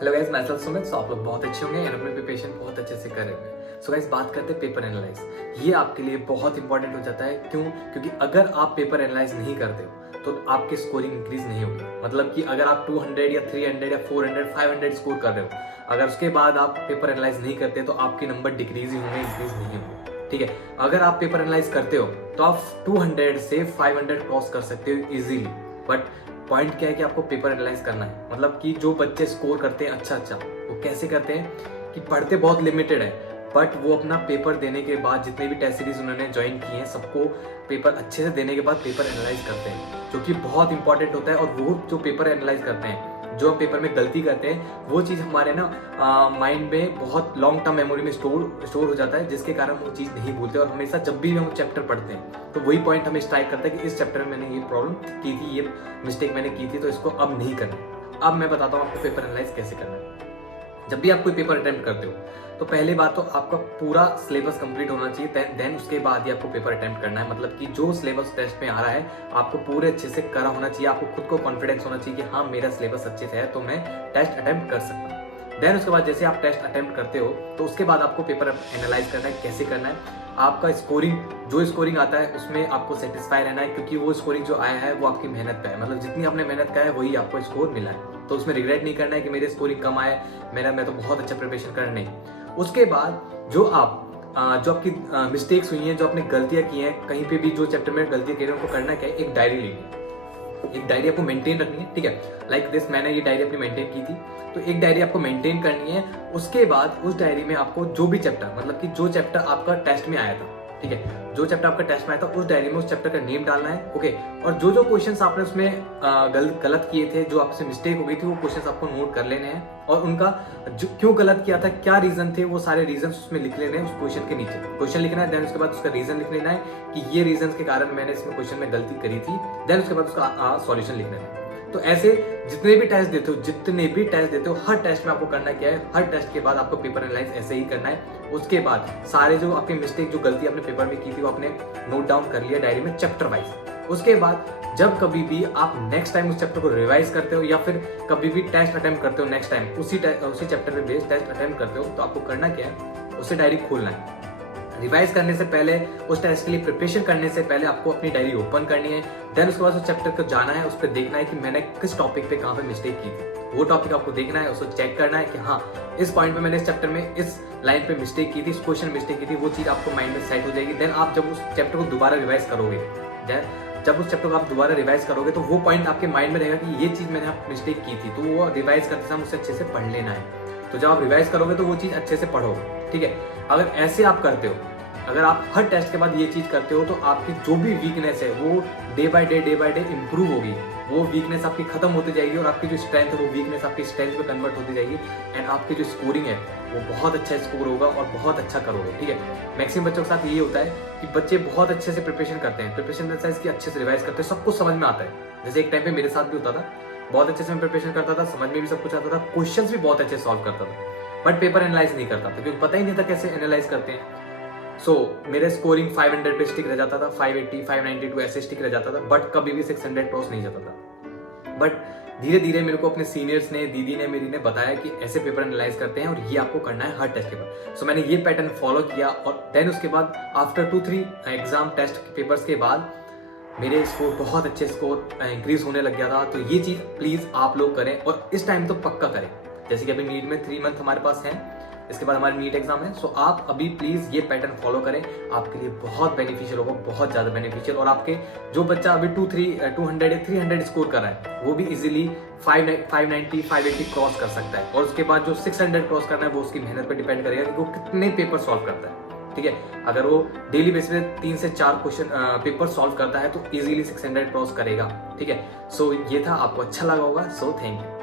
Hello guys, मैं सुमित। सो आप लोग बहुत अच्छे होंगे और अपने प्रिपरेशन बहुत अच्छे से कर रहे होंगे। सो गाइस, बात करते हैं पेपर एनालाइज। ये आपके लिए बहुत इंपॉर्टेंट हो जाता है। क्यों? क्योंकि अगर आप पेपर एनालाइज नहीं करते हो तो आपकी स्कोरिंग इंक्रीज नहीं होगी। मतलब कि अगर आप 200 या 300 या 400 500 स्कोर कर रहे हो, अगर उसके बाद आप पेपर एनालाइज नहीं करते तो आपके नंबर डिक्रीज ही होंगे, इंक्रीज नहीं होंगे। ठीक है, अगर आप पेपर एनालाइज करते हो तो आप 200 से 500 क्रॉस कर सकते हो इजीली। बट पॉइंट क्या है कि आपको पेपर एनालाइज करना है। मतलब कि जो बच्चे स्कोर करते हैं अच्छा वो कैसे करते हैं कि पढ़ते बहुत लिमिटेड है, बट वो अपना पेपर देने के बाद जितने भी टेस्ट सीरीज उन्होंने ज्वाइन किए हैं सबको पेपर अच्छे से देने के बाद पेपर एनालाइज करते हैं, जो कि बहुत इंपॉर्टेंट होता है। और वो जो पेपर एनालाइज करते हैं, जो हम पेपर में गलती करते हैं, वो चीज़ हमारे ना माइंड में बहुत लॉन्ग टर्म मेमोरी में स्टोर हो जाता है, जिसके कारण वो चीज़ नहीं भूलते। और हमेशा जब भी हम चैप्टर पढ़ते हैं तो वही पॉइंट हमें स्ट्राइक करता है कि इस चैप्टर में मैंने ये प्रॉब्लम की थी, ये मिस्टेक मैंने की थी, तो इसको अब नहीं करना। अब मैं बताता हूँ आपको पेपर एनालाइज कैसे करना है। जब भी आप कोई पेपर अटेम्प्ट करते हो तो पहली बात तो आपका पूरा सिलेबस कंप्लीट होना चाहिए, देन उसके बाद ही आपको पेपर अटेम्प्ट करना है। मतलब कि जो सिलेबस टेस्ट में आ रहा है आपको पूरे अच्छे से करा होना चाहिए। आपको खुद को कॉन्फिडेंस होना चाहिए कि हाँ, मेरा सिलेबस अच्छे से है तो मैं टेस्ट अटेम्प्ट कर सकता हूँ। देन उसके बाद जैसे आप टेस्ट अटेम्प्ट करते हो तो उसके बाद आपको पेपर एनालाइज करना है। कैसे करना है? आपका स्कोरिंग, जो स्कोरिंग आता है उसमें आपको सेटिस्फाई रहना है, क्योंकि वो स्कोरिंग जो आया है वो आपकी मेहनत पे है। मतलब जितनी आपने मेहनत का है वही आपको स्कोर मिला है, तो उसमें रिग्रेट नहीं करना है कि मेरे स्कोरिंग कम आए, मैं तो बहुत अच्छा प्रिपरेशन कर नहीं। उसके बाद जो आपकी मिस्टेक्स हुई हैं, जो आपने गलतियां की हैं, कहीं पे भी जो चैप्टर में गलतियां की हैं उनको करना क्या है, एक डायरी लेनी है। एक डायरी आपको मेंटेन रखनी है। ठीक है, लाइक दिस मैंने ये डायरी अपनी मेंटेन की थी, तो एक डायरी आपको मेंटेन करनी है। उसके बाद उस डायरी में आपको जो भी चैप्टर, मतलब कि जो चैप्टर आपका टेस्ट में आया था, ठीक है, जो चैप्टर आपका टेस्ट में आया था उस डायरी में उस चैप्टर का नेम डालना है। ओके, और जो जो क्वेश्चंस आपने उसमें गलत किए थे, जो आपसे मिस्टेक हो गई थी, वो क्वेश्चंस आपको नोट कर लेने हैं और उनका जो क्यों गलत किया था, क्या रीजन थे, वो सारे रीजन उसमें लिख लेने हैं। उस क्वेश्चन के नीचे क्वेश्चन लिखना है, देन उसके बाद उसका रीजन लिख लेना है कि ये रीजन के कारण मैंने इसमें क्वेश्चन में गलती करी थी। देन उसके बाद उसका सॉल्यूशन लिखना है। तो ऐसे जितने भी टेस्ट देते हो हर टेस्ट में आपको करना क्या है, हर टेस्ट के बाद आपको पेपर एनालाइज ऐसे ही करना है। उसके बाद सारे जो आपके मिस्टेक, जो गलती आपने पेपर में की थी, वो आपने नोट डाउन कर लिया डायरी में चैप्टर वाइज। उसके बाद जब कभी भी आप नेक्स्ट टाइम उस चैप्टर को रिवाइज करते हो या फिर कभी भी टेस्ट अटेम्प्ट करते हो, नेक्स्ट टाइम उसी चैप्टर पे बेस्ड टेस्ट अटेम्प्ट करते हो, तो आपको करना क्या है, उसे डायरी खोलना है। रिवाइज करने से पहले, उस टेस्ट के लिए प्रिपरेशन करने से पहले आपको अपनी डायरी ओपन करनी है। देन उसके बाद उस चैप्टर को जाना है, उस पर देखना है कि मैंने किस टॉपिक पे कहाँ पे मिस्टेक की थी। वो टॉपिक आपको देखना है, उसको चेक करना है कि हाँ, इस पॉइंट पे मैंने इस चैप्टर में इस लाइन पे मिस्टेक की थी, इस क्वेश्चन मिस्टेक की थी। वो चीज़ आपको माइंड में सेट हो जाएगी। देन आप जब उस चैप्टर को दोबारा रिवाइज करोगे, जब उस चैप्टर को आप दोबारा रिवाइज करोगे तो वो पॉइंट आपके माइंड में रहेगा कि ये चीज़ मैंने मिस्टेक की थी, तो वो रिवाइज करते समय उसे अच्छे से पढ़ लेना है। तो जब आप रिवाइज करोगे तो वो चीज़ अच्छे से पढ़ोगे। ठीक है, अगर ऐसे आप करते हो, अगर आप हर टेस्ट के बाद ये चीज करते हो, तो आपकी जो भी वीकनेस है वो डे बाय डे इंप्रूव होगी। वो वीकनेस आपकी खत्म होती जाएगी और आपकी जो स्ट्रेंथ है वो वीकनेस आपकी स्ट्रेंथ में कन्वर्ट होती जाएगी। एंड आपकी जो स्कोरिंग है वो बहुत अच्छा स्कोर होगा और बहुत अच्छा करोगे। ठीक है, मैक्सिमम बच्चों के साथ ये होता है कि बच्चे बहुत अच्छे से प्रिपरेशन करते हैं, प्रिपरेशन की अच्छे से रिवाइज करते हैं, सब कुछ समझ में आता है। जैसे एक टाइम पे मेरे साथ भी होता था, बहुत अच्छे से मैं प्रिपरेशन करता था, समझ में भी सब कुछ आता था, क्वेश्चन भी बहुत अच्छे सॉल्व करता था, बट पेपर एनालाइज नहीं करता था क्योंकि पता ही नहीं था कैसे एनालाइज करते हैं। मेरे स्कोरिंग 500 पे स्टिक रह जाता था, 580 592 ऐसे स्टिक रह जाता था, बट कभी भी 600 क्रॉस नहीं जाता था। बट धीरे धीरे मेरे को अपने सीनियर्स ने, दीदी ने, मेरी ने बताया कि ऐसे पेपर एनालाइज करते हैं और ये आपको करना है हर टेस्ट के बाद। मैंने ये पैटर्न फॉलो किया और देन उसके बाद आफ्टर 2-3 एग्जाम टेस्ट पेपर्स के बाद मेरे स्कोर बहुत अच्छे स्कोर इंक्रीज होने लग गया था। तो ये चीज़ प्लीज़ आप लोग करें और इस टाइम तो पक्का करें। जैसे कि अभी नीट में 3 मंथ हमारे पास हैं, इसके बाद हमारी नीट एग्जाम है। आप अभी प्लीज ये पैटर्न फॉलो करें, आपके लिए बहुत बेनिफिशियल होगा, बहुत ज्यादा बेनिफिशियल। और आपके जो बच्चा अभी 200 300 स्कोर कर रहा है वो भी इजीली 590 580 क्रॉस कर सकता है। और उसके बाद जो 600 क्रॉस करना है वो उसकी मेहनत पर डिपेंड करेगा कि वो कितने पेपर सॉल्व करता है। ठीक है, अगर वो डेली बेसिस पे 3 से 4 क्वेश्चन पेपर सॉल्व करता है तो इजीली 600 क्रॉस करेगा। ठीक है, ये था, आपको अच्छा लगा होगा। Thank you.